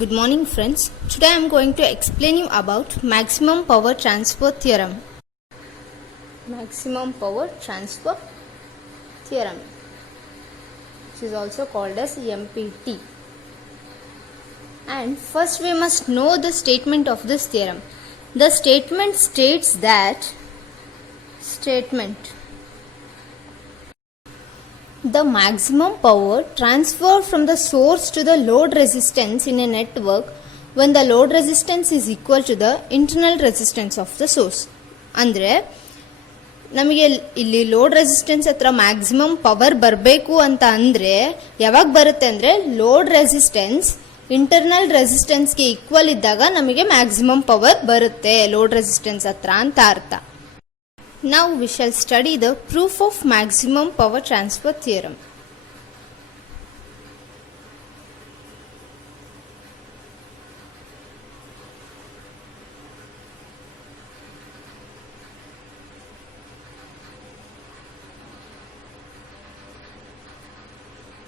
Good morning friends. Today I am going to explain you about maximum power transfer theorem. Maximum power transfer theorem, which is also called as MPT. And first we must know the statement of this theorem. The statement states that the maximum power transferred from the source to the load resistance in a network when the load resistance is equal to the internal resistance of the source. ಅಂದರೆ ನಮಗೆ ಇಲ್ಲಿ load resistance ಹತ್ರ maximum power ಬರಬೇಕು ಅಂತ ಅಂದರೆ ಯಾವಾಗ ಬರುತ್ತೆ ಅಂದರೆ ಲೋಡ್ ರೆಸಿಸ್ಟೆನ್ಸ್ ಇಂಟರ್ನಲ್ ರೆಸಿಸ್ಟೆನ್ಸ್ಗೆ ಈಕ್ವಲ್ ಇದ್ದಾಗ ನಮಗೆ ಮ್ಯಾಕ್ಸಿಮಮ್ ಪವರ್ ಬರುತ್ತೆ ಲೋಡ್ ರೆಸಿಸ್ಟೆನ್ಸ್ ಹತ್ರ ಅಂತ ಅರ್ಥ. Now we shall study the proof of maximum power transfer theorem.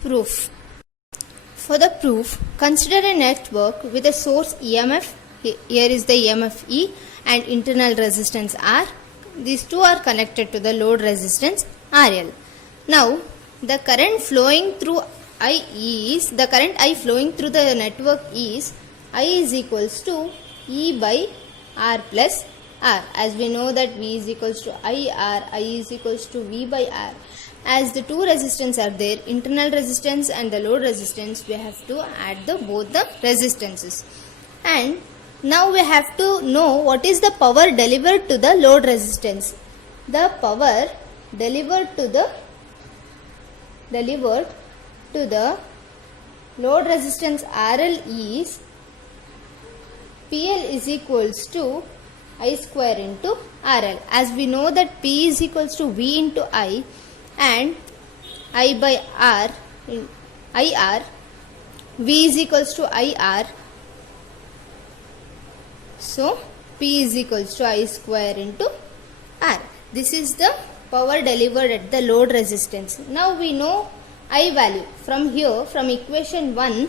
Proof. For the proof, consider a network with a source EMF. Here is the EMF E and internal resistance R. These two are connected to the load resistance RL. Now, the current flowing through the current I flowing through the network is I is equals to E by R plus R. As we know that V is equals to IR, I is equals to V by R. As the two resistance are there, internal resistance and the load resistance, we have to add both the resistances. And now we have to know what is the power delivered to the load resistance. The power delivered to the load resistance RL is PL is equals to I square into RL. As we know that P is equals to V into I and I by R in IR, V is equals to IR. So, P is equals to I square into R. This is the power delivered at the load resistance. Now we know I value. From here, from equation 1,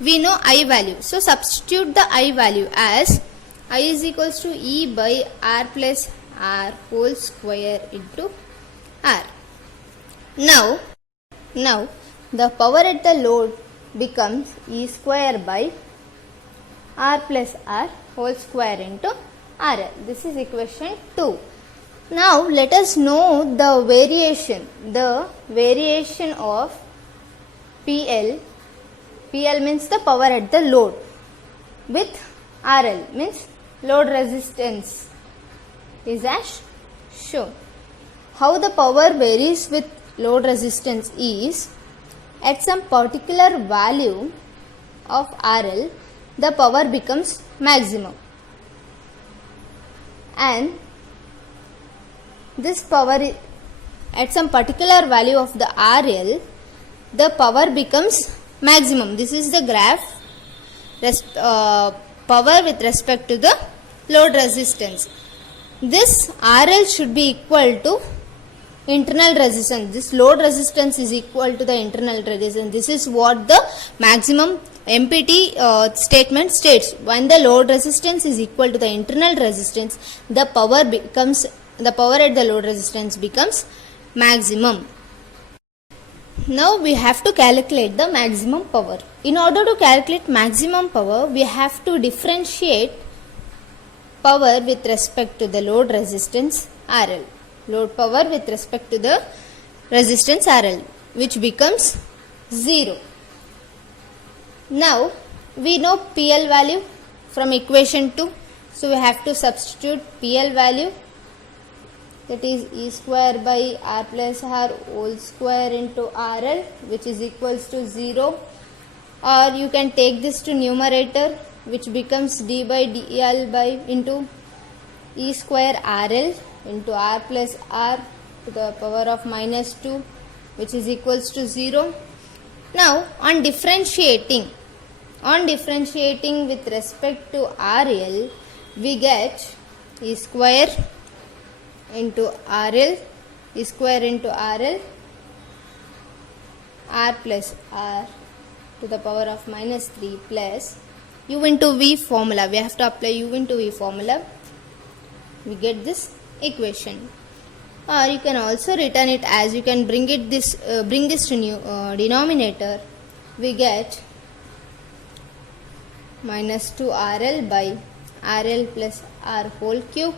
we know I value. So, substitute the I value as I is equals to E by R plus R whole square into R. Now, the power at the load becomes E square by R plus R whole square into RL. This is equation 2. Now let us know the variation of PL. PL means the power at the load with RL means load resistance is as shown. How the power varies with load resistance is at some particular value of RL the power becomes maximum, and this power at some particular value of the RL the power becomes maximum. This is the graph power with respect to the load resistance. This RL should be equal to internal resistance. This load resistance is equal to the internal resistance. This is what the maximum MPT statement states. When the load resistance is equal to the internal resistance, the power at the load resistance becomes maximum. Now we have to calculate the maximum power. In order to calculate maximum power, we have to differentiate power with respect to the load resistance RL. Load power with respect to the resistance RL, which becomes 0. Now we know PL value from equation 2, so we have to substitute PL value, that is E square by R plus R whole square into RL, which is equals to 0, or you can take this to numerator, which becomes D by DL by into E square RL into R plus R to the power of minus 2, which is equals to 0. Now on differentiating with respect to RL, we get E square into RL, E square into RL, R plus R to the power of minus 3 plus U into V formula. We have to apply U into V formula. We get this equation. Or you can also written it as, you can bring this to new denominator. We get minus 2RL by RL plus R whole cube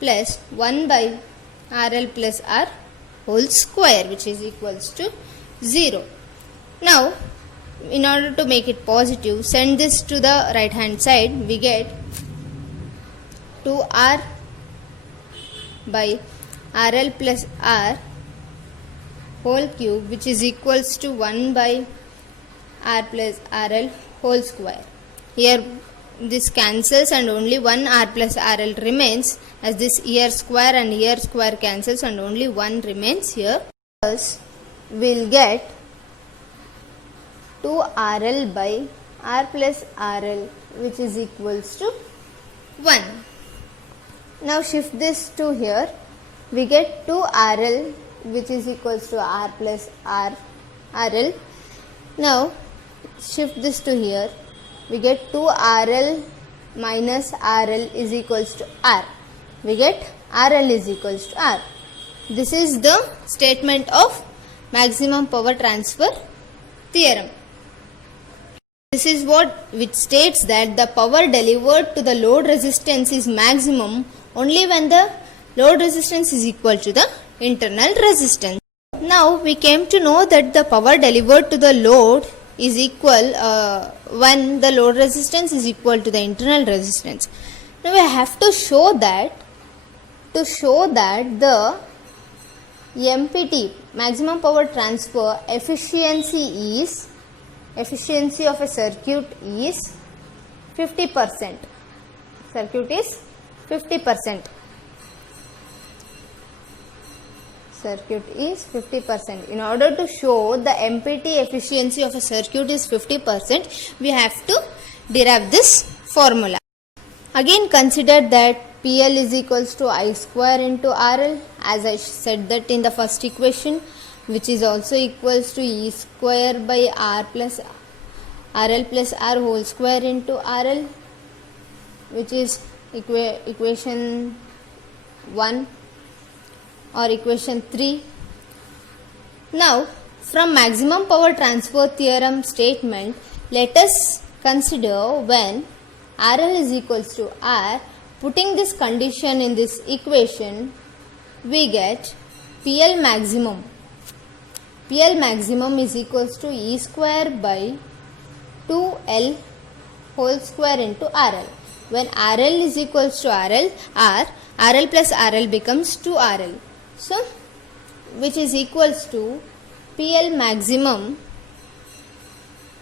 plus 1 by RL plus R whole square, which is equals to 0. Now, in order to make it positive, send this to the right hand side. We get 2R by RL plus R whole cube, which is equals to 1 by R plus RL whole square. Here this cancels and only 1 R plus RL remains, as this here square and here square cancels and only 1 remains here. Thus, we'll get 2RL by R plus RL, which is equals to 1. Now shift this to here. We get 2RL, which is equals to R plus RL. Now shift this to here. We get 2RL minus RL is equals to R. We get RL is equals to R. This is the statement of maximum power transfer theorem. This is which states that the power delivered to the load resistance is maximum only when the load resistance is equal to the internal resistance. Now we came to know that the power delivered to the load is equal when the load resistance is equal to the internal resistance. Now we have to show that the MPT, maximum power transfer efficiency of a circuit is 50%. Circuit is 50%. Circuit is 50%. In order to show the MPT efficiency of a circuit is 50%, we have to derive this formula. Again, consider that PL is equals to I square into RL, as I said that in the first equation, which is also equals to E square by R plus RL plus R whole square into RL, which is equation 1 or equation 3. Now, from maximum power transfer theorem statement, let us consider when RL is equals to R. Putting this condition in this equation, we get PL maximum. PL maximum is equals to E square by 2L whole square into RL. When RL is equals to RL plus RL becomes 2RL. So, which is equals to PL maximum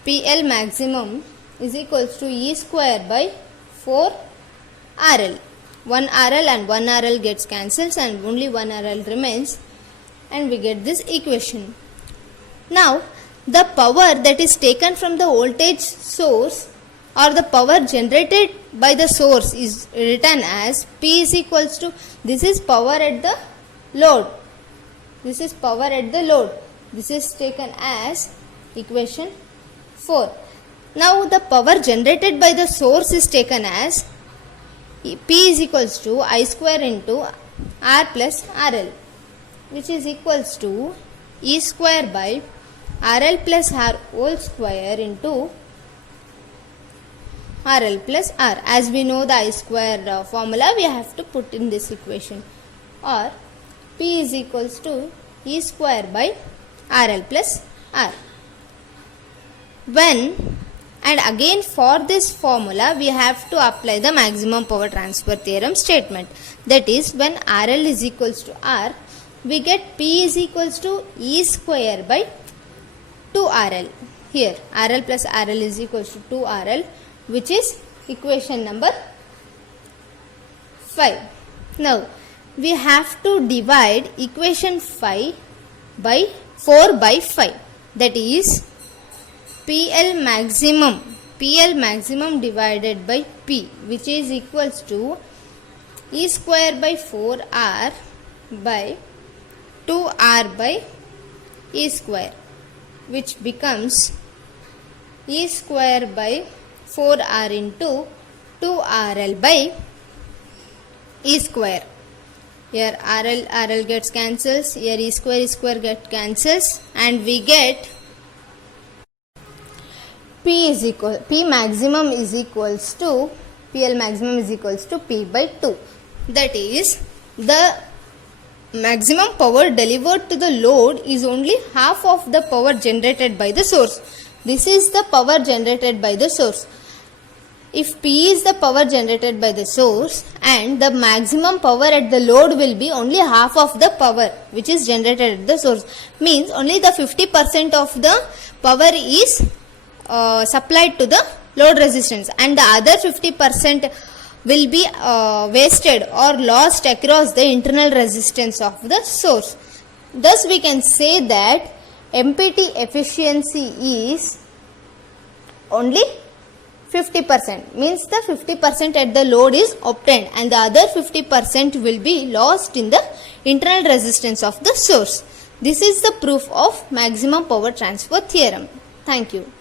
is equals to E square by 4RL. 1 RL and 1 RL gets cancelled and only 1 RL remains, and we get this equation. Now, the power that is taken from the voltage source or the power generated by the source is written as P is equals to, this is power at the load. This is power at the load. This is taken as equation 4. Now the power generated by the source is taken as P is equals to I square into R plus RL, which is equals to E square by RL plus R whole square into RL plus R. As we know the I square formula, we have to put in this equation. Or P is equals to E square by RL plus R. And again for this formula, we have to apply the maximum power transfer theorem statement. That is, when RL is equals to R, we get P is equals to E square by 2RL. Here RL plus RL is equals to 2RL, which is equation number 5. Now we have to divide equation 5 by 4 by 5. That is PL maximum divided by P, which is equals to E square by 4R by 2R by E square, which becomes E square by 4R into 2RL by E square. Here RL gets cancels, here E square get cancels, and we get P maximum is equals to PL maximum is equals to P by 2. That is, the maximum power delivered to the load is only half of the power generated by the source. This is the power generated by the source. If P is the power generated by the source and the maximum power at the load will be only half of the power which is generated at the source, means only the 50% of the power is supplied to the load resistance and the other 50% will be wasted or lost across the internal resistance of the source. Thus we can say that MPT efficiency is only 50%, means the 50% at the load is obtained and the other 50% will be lost in the internal resistance of the source. This is the proof of maximum power transfer theorem. Thank you.